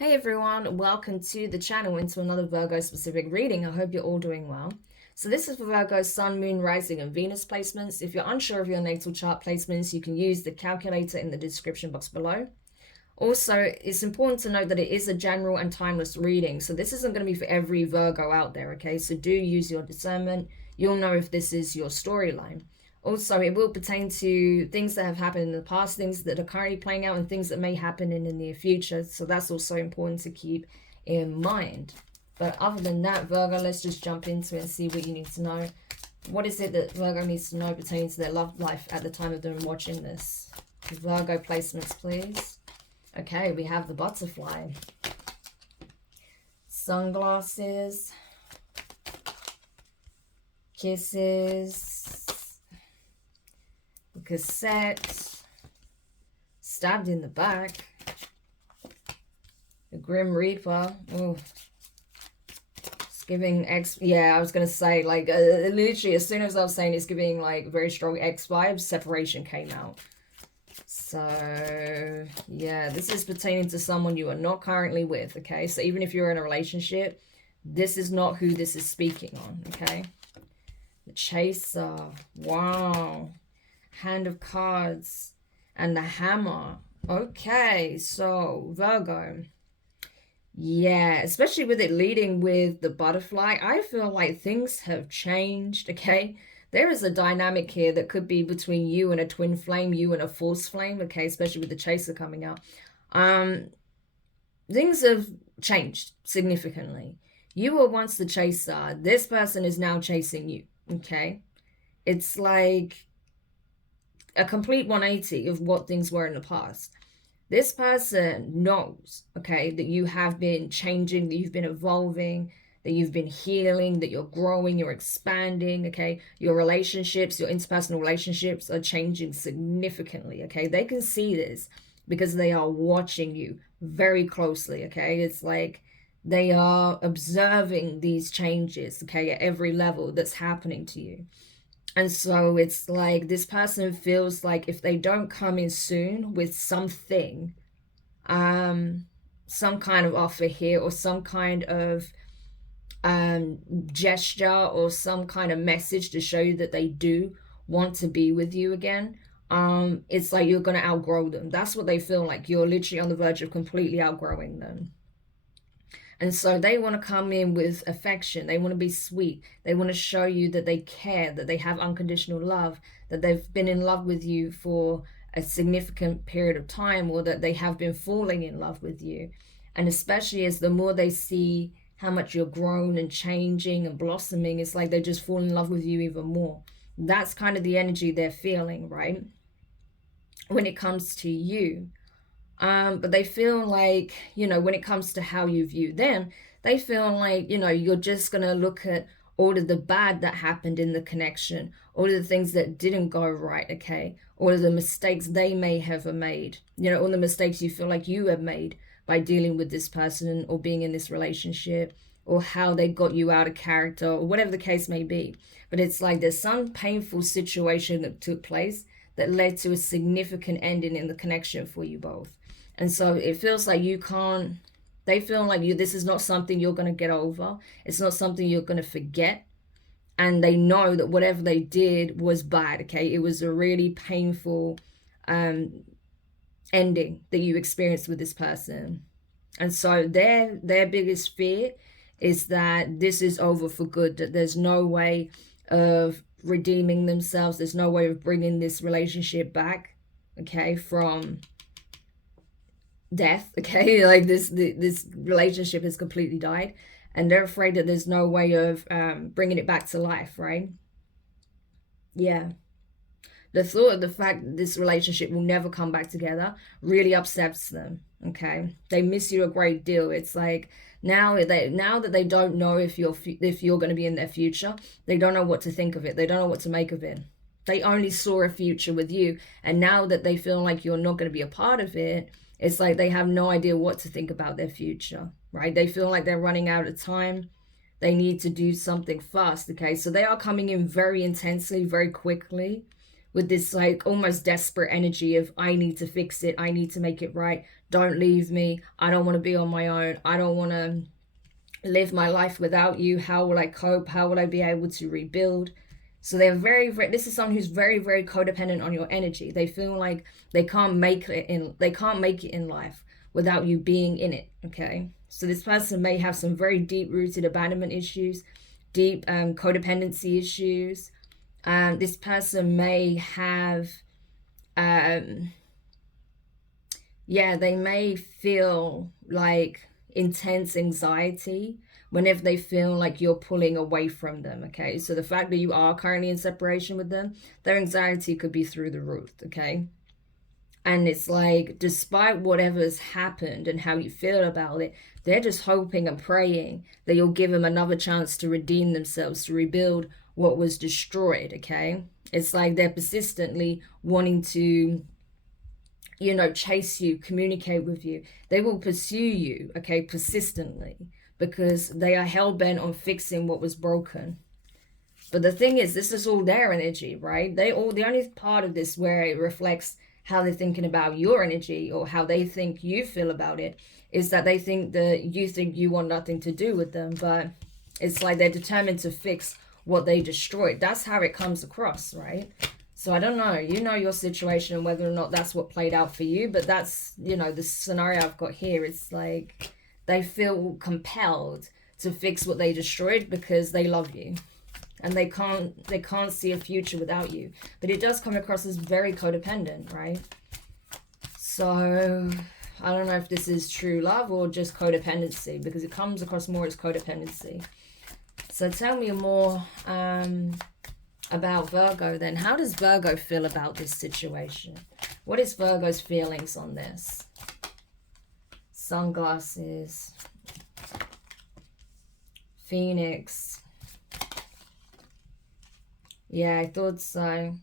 Hey everyone, welcome to the channel into another Virgo specific reading. I hope you're all doing well. So this is for Virgo's Sun, Moon, Rising and Venus placements. If you're unsure of your natal chart placements, you can use the calculator in the description box below. Also, it's important to note that it is a general and timeless reading. So this isn't going to be for every Virgo out there, okay? So do use your discernment. You'll know if this is your storyline. Also, it will pertain to things that have happened in the past, things that are currently playing out, and things that may happen in the near future. So that's also important to keep in mind. But other than that, Virgo, let's just jump into it and see what you need to know. What is it that Virgo needs to know pertaining to their love life at the time of them watching this? Virgo placements, please. Okay, we have the butterfly. Sunglasses. Kisses. Cassette, stabbed in the back, the Grim Reaper. Oh, it's giving yeah, I was gonna say, like, literally as soon as I was saying it's giving like very strong X vibes, separation came out. So yeah, this is pertaining to someone you are not currently with. Okay, so even if you're in a relationship, this is not who this is speaking on. Okay, the Chaser. Wow. Hand of Cards and the Hammer. Okay, so Virgo. Yeah, especially with it leading with the butterfly, I feel like things have changed, okay? There is a dynamic here that could be between you and a twin flame, you and a false flame, okay? Especially with the Chaser coming out. Things have changed significantly. You were once the chaser. This person is now chasing you, okay? It's like a complete 180 of what things were in the past. This person knows, okay, that you have been changing, that you've been evolving, that you've been healing, that you're growing, you're expanding, okay? Your relationships, your interpersonal relationships are changing significantly, okay? They can see this because they are watching you very closely, okay? It's like they are observing these changes, okay, at every level that's happening to you. And so it's like this person feels like if they don't come in soon with something, some kind of offer here or some kind of gesture or some kind of message to show you that they do want to be with you again, it's like you're going to outgrow them. That's what they feel like. You're literally on the verge of completely outgrowing them. And so they want to come in with affection. They want to be sweet. They want to show you that they care, that they have unconditional love, that they've been in love with you for a significant period of time, or that they have been falling in love with you. And especially as the more they see how much you're grown and changing and blossoming, it's like they just fall in love with you even more. That's kind of the energy they're feeling, right? When it comes to you. But they feel like, when it comes to how you view them, they feel like, you're just going to look at all of the bad that happened in the connection, all of the things that didn't go right, okay? All of the mistakes they may have made, all the mistakes you feel like you have made by dealing with this person or being in this relationship, or how they got you out of character, or whatever the case may be. But it's like there's some painful situation that took place that led to a significant ending in the connection for you both. And so it feels like they feel like this is not something you're going to get over. It's not something you're going to forget. And they know that whatever they did was bad, okay? It was a really painful ending that you experienced with this person. And so their biggest fear is that this is over for good, that there's no way of redeeming themselves. There's no way of bringing this relationship back, okay, from death, okay? Like this relationship has completely died, and they're afraid that there's no way of bringing it back to life, right? Yeah. The thought of the fact that this relationship will never come back together really upsets them, okay? They miss you a great deal. It's like now that they don't know if you're going to be in their future, they don't know what to think of it. They don't know what to make of it. They only saw a future with you, and now that they feel like you're not going to be a part of it, it's like they have no idea what to think about their future, right? They feel like they're running out of time. They need to do something fast, okay? So they are coming in very intensely, very quickly with this like almost desperate energy of, I need to fix it, I need to make it right, don't leave me, I don't want to be on my own, I don't want to live my life without you, how will I cope, how will I be able to rebuild? So they're this is someone who's very, very codependent on your energy. They feel like they can't make it in life without you being in it. Okay, so this person may have some very deep rooted abandonment issues, deep codependency issues. This person may have they may feel like intense anxiety whenever they feel like you're pulling away from them. Okay, so the fact that you are currently in separation with them, their anxiety could be through the roof. Okay, and it's like, despite whatever's happened and how you feel about it, they're just hoping and praying that you'll give them another chance to redeem themselves, to rebuild what was destroyed. Okay, it's like they're persistently wanting to, you know, chase you, communicate with you. They will pursue you, okay, persistently, because they are hell-bent on fixing what was broken. But the thing is, this is all their energy, right? The only part of this where it reflects how they're thinking about your energy, or how they think you feel about it, is that they think that you think you want nothing to do with them. But it's like they're determined to fix what they destroyed. That's how it comes across, right? So I don't know, you know your situation and whether or not that's what played out for you, but that's, you know, the scenario I've got here. It's like they feel compelled to fix what they destroyed because they love you, and they can't see a future without you. But it does come across as very codependent, right? So I don't know if this is true love or just codependency, because it comes across more as codependency. So tell me more about Virgo then. How does Virgo feel about this situation? What is Virgo's feelings on this? Sunglasses. Phoenix. Yeah, I thought so.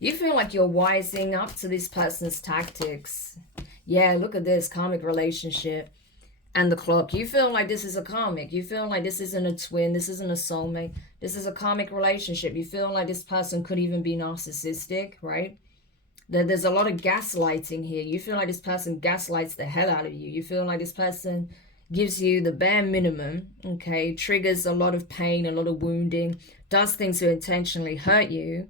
You feel like you're wising up to this person's tactics. Yeah, look at this karmic relationship. And the clock. You feel like this is a karmic. You feel like this isn't a twin. This isn't a soulmate. This is a karmic relationship. You feel like this person could even be narcissistic, right? There's a lot of gaslighting here. You feel like this person gaslights the hell out of you. You feel like this person gives you the bare minimum, okay? Triggers a lot of pain, a lot of wounding, does things to intentionally hurt you.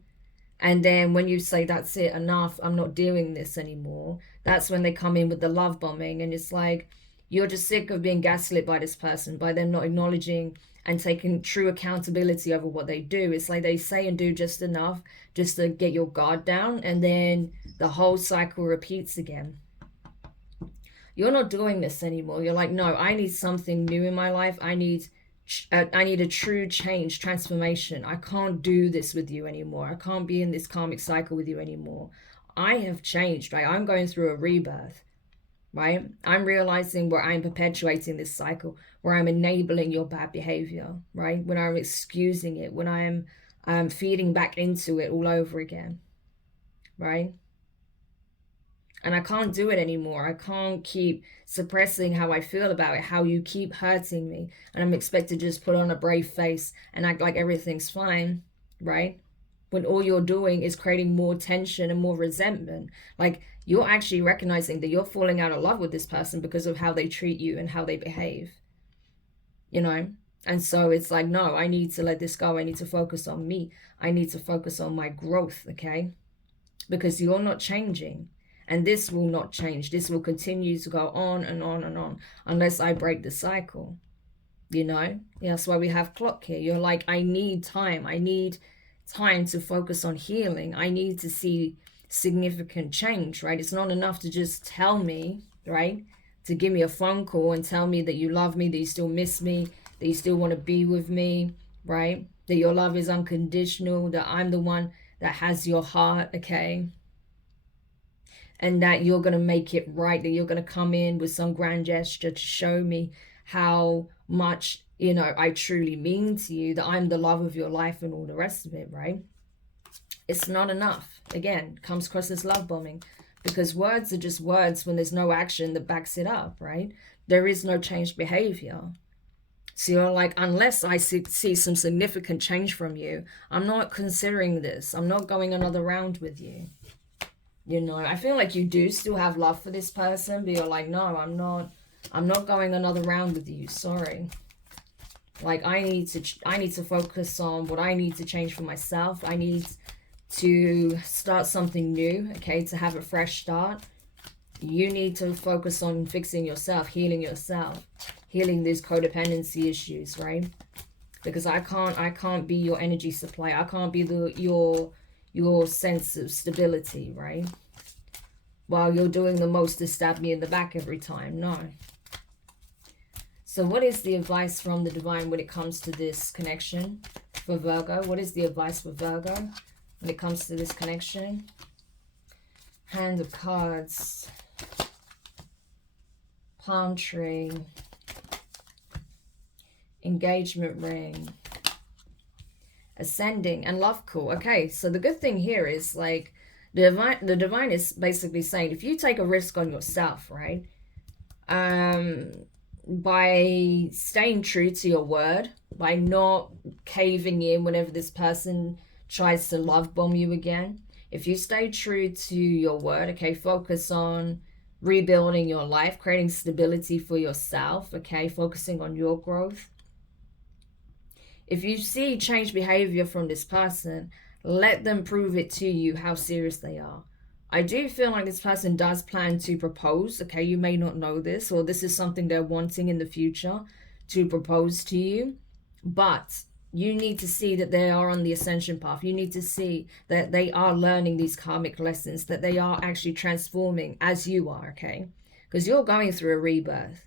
And then when you say, that's it, enough, I'm not doing this anymore, that's when they come in with the love bombing. And it's like, you're just sick of being gaslit by this person, by them not acknowledging and taking true accountability over what they do. It's like they say and do just enough just to get your guard down, and then the whole cycle repeats again. You're not doing this anymore. You're like, no, I need something new in my life. I need a true change, transformation. I can't do this with you anymore. I can't be in this karmic cycle with you anymore. I have changed, right? I'm going through a rebirth. Right? I'm realizing where I'm perpetuating this cycle, where I'm enabling your bad behavior, right? When I'm excusing it, when I'm feeding back into it all over again, right? And I can't do it anymore. I can't keep suppressing how I feel about it, how you keep hurting me, and I'm expected to just put on a brave face and act like everything's fine, right? When all you're doing is creating more tension and more resentment. Like, you're actually recognizing that you're falling out of love with this person because of how they treat you and how they behave, you know? And so it's like, no, I need to let this go. I need to focus on me. I need to focus on my growth, okay? Because you're not changing, and this will not change. This will continue to go on and on and on unless I break the cycle, you know? Yeah, that's why we have clock here. You're like, I need time. I need time to focus on healing. I need to see significant change, right? It's not enough to just tell me, right? To give me a phone call and tell me that you love me, that you still miss me, that you still want to be with me, right? That your love is unconditional, that I'm the one that has your heart, okay? And that you're going to make it right, that you're going to come in with some grand gesture to show me how much, you know, I truly mean to you, that I'm the love of your life and all the rest of it, right? It's not enough. Again, comes across as love bombing, because words are just words when there's no action that backs it up, right? There is no changed behavior. So you're like, unless I see some significant change from you, I'm not considering this. I'm not going another round with you. You know, I feel like you do still have love for this person, but you're like, no, I'm not going another round with you. Sorry. Like, I need to focus on what I need to change for myself. I need to start something new, okay, to have a fresh start. You need to focus on fixing yourself, healing yourself, healing these codependency issues, right? Because I can't be your energy supply. I can't be your sense of stability, right? While you're doing the most to stab me in the back every time. No. So what is the advice from the divine when it comes to this connection for Virgo? What is the advice for Virgo when it comes to this connection? Hand of cards. Palm tree. Engagement ring. Ascending and love call. Okay, so the good thing here is like the divine is basically saying if you take a risk on yourself, right? By staying true to your word, by not caving in whenever this person tries to love bomb you again. If you stay true to your word, okay, focus on rebuilding your life, creating stability for yourself, okay, focusing on your growth. If you see change behavior from this person, let them prove it to you how serious they are. I do feel like this person does plan to propose, okay? You may not know this, or this is something they're wanting in the future to propose to you, but you need to see that they are on the ascension path. You need to see that they are learning these karmic lessons, that they are actually transforming as you are, okay? Because you're going through a rebirth.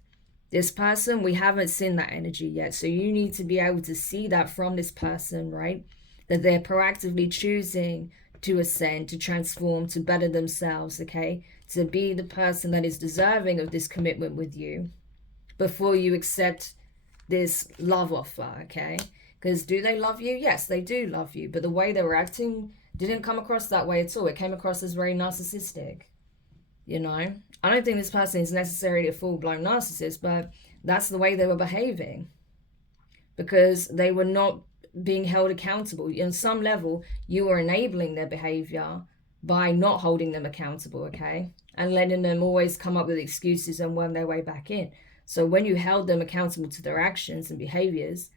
This person, we haven't seen that energy yet. So you need to be able to see that from this person, right? That they're proactively choosing to ascend, to transform, to better themselves, okay? To be the person that is deserving of this commitment with you before you accept this love offer, okay? Because do they love you? Yes, they do love you. But the way they were acting didn't come across that way at all. It came across as very narcissistic. You know, I don't think this person is necessarily a full-blown narcissist, but that's the way they were behaving because they were not being held accountable. On some level, you were enabling their behavior by not holding them accountable, okay? And letting them always come up with excuses and worm their way back in. So when you held them accountable to their actions and behaviors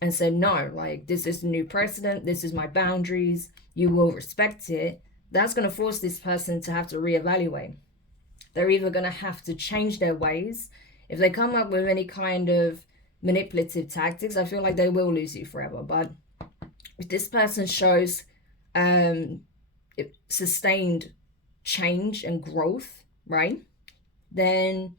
and said, no, like, this is the new precedent, this is my boundaries, you will respect it, that's going to force this person to have to reevaluate. They're either going to have to change their ways. If they come up with any kind of manipulative tactics, I feel like they will lose you forever. But if this person shows sustained change and growth, right, then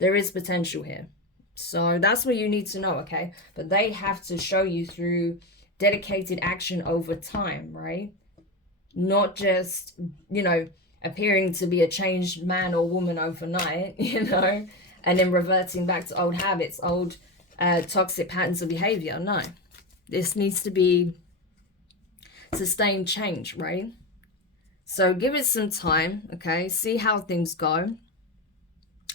there is potential here. So that's what you need to know, okay? But they have to show you through dedicated action over time, right? Not just, you know, appearing to be a changed man or woman overnight, you know, and then reverting back to old habits, old toxic patterns of behavior. No, this needs to be sustained change, right? So give it some time, okay? See how things go.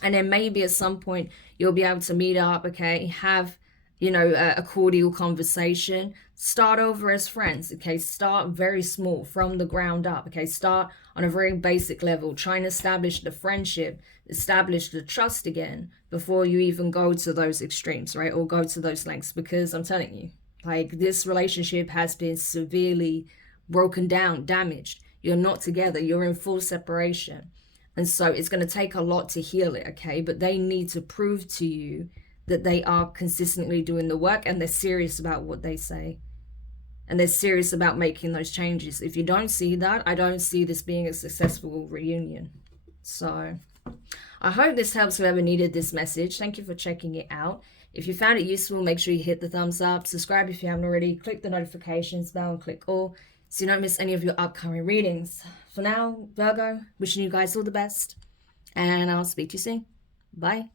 And then maybe at some point you'll be able to meet up, okay? Have, you know, a cordial conversation. Start over as friends, okay? Start very small from the ground up, okay? Start on a very basic level. Try and establish the friendship, establish the trust again before you even go to those extremes, right? Or go to those lengths, because I'm telling you, like, this relationship has been severely broken down, damaged. You're not together. You're in full separation. And so it's going to take a lot to heal it, okay? But they need to prove to you that they are consistently doing the work and they're serious about what they say. And they're serious about making those changes. If you don't see that, I don't see this being a successful reunion. So I hope this helps whoever needed this message. Thank you for checking it out. If you found it useful, make sure you hit the thumbs up. Subscribe if you haven't already. Click the notifications bell and click all so you don't miss any of your upcoming readings. For now, Virgo, wishing you guys all the best. And I'll speak to you soon. Bye.